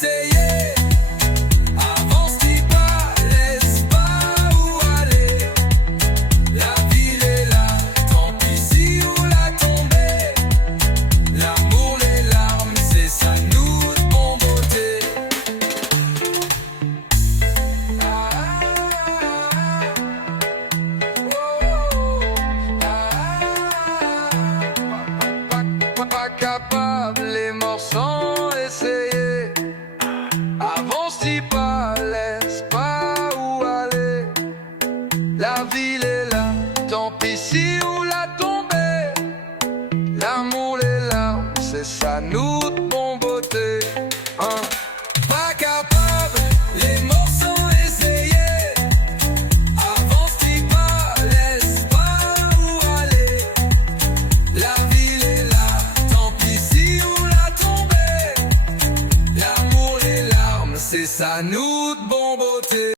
essayer. Avance, dis pas, laisse pas où aller. La ville est là, tant pis si où la tomber. L'amour, les larmes, c'est ça nous de bon beauté. Pas capable, les morts sans essayer. Avance, dis pas, laisse pas où aller. La ville est là, tant pis si où la tomber. L'amour, les larmes, c'est ça nous de bon beauté. Hein? Pas capable, les morts sans essayer. Avance, dis pas, laisse pas où aller. La ville est là, tant pis si où la tomber. L'amour, les larmes, c'est ça nous de bon beauté.